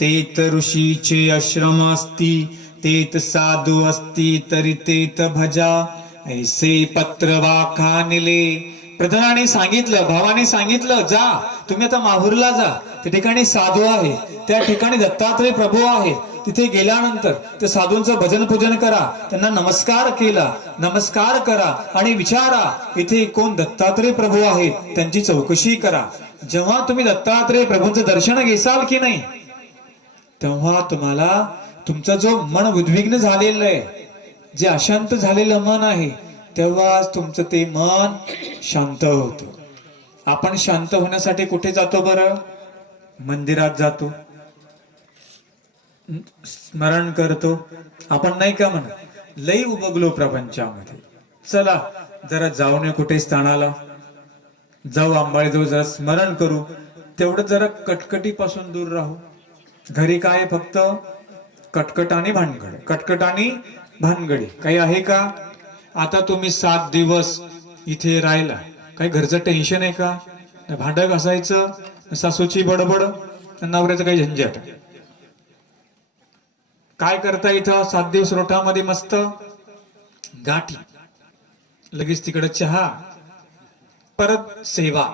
तेत ऋषीचे आश्रम असती तेत साधू असती तरी तेत भजा. ऐसे पत्र वाखानिले प्रधानाने सांगितलं भावाने सांगितलं जा तुम्ही आता माहूरला जा. त्या ठिकाणी साधू आहे. त्या ठिकाणी दत्तात्रय प्रभू आहे. तिथे गेल्यानंतर त्या साधूंचं भजन पूजन करा. त्यांना नमस्कार केला. नमस्कार करा आणि विचारा इथे कोण दत्तात्रय प्रभू आहेत त्यांची चौकशी करा. जेव्हा तुम्ही दत्तात्रय प्रभूंचं दर्शन घेसाल की नाही तेव्हा तुम्हाला तुमचा जो मन उद्विग्न झालेलं आहे जे अशांत झालेलं मन आहे तेव्हा तुमचं ते मन शांत होतं. आपण शांत होण्यासाठी कुठे जातो बरं? मंदिरात जातो. स्मरण करतो. आपण नाही का म्हणत लई उबगलो प्रपंचामध्ये. चला जरा जाऊ नये कुठे स्थानाला. जाऊ आंबाळीजवळ जाऊ जरा स्मरण करू. तेवढं जरा कटकटीपासून दूर राहू. घरी काय फक्त? कटकट आणि भानगड कटकट आणि भानगडी. काही आहे का? आता तुम्ही सात दिवस इथे राहिला. काही घरचं टेन्शन आहे का? भांडं घासायचं सासूची बडबड नवऱ्याचं काही झंझट. काय करता इथं? सात दिवस रोठामध्ये मस्त? गाठी. लगेच तिकडे चहा. परत सेवा.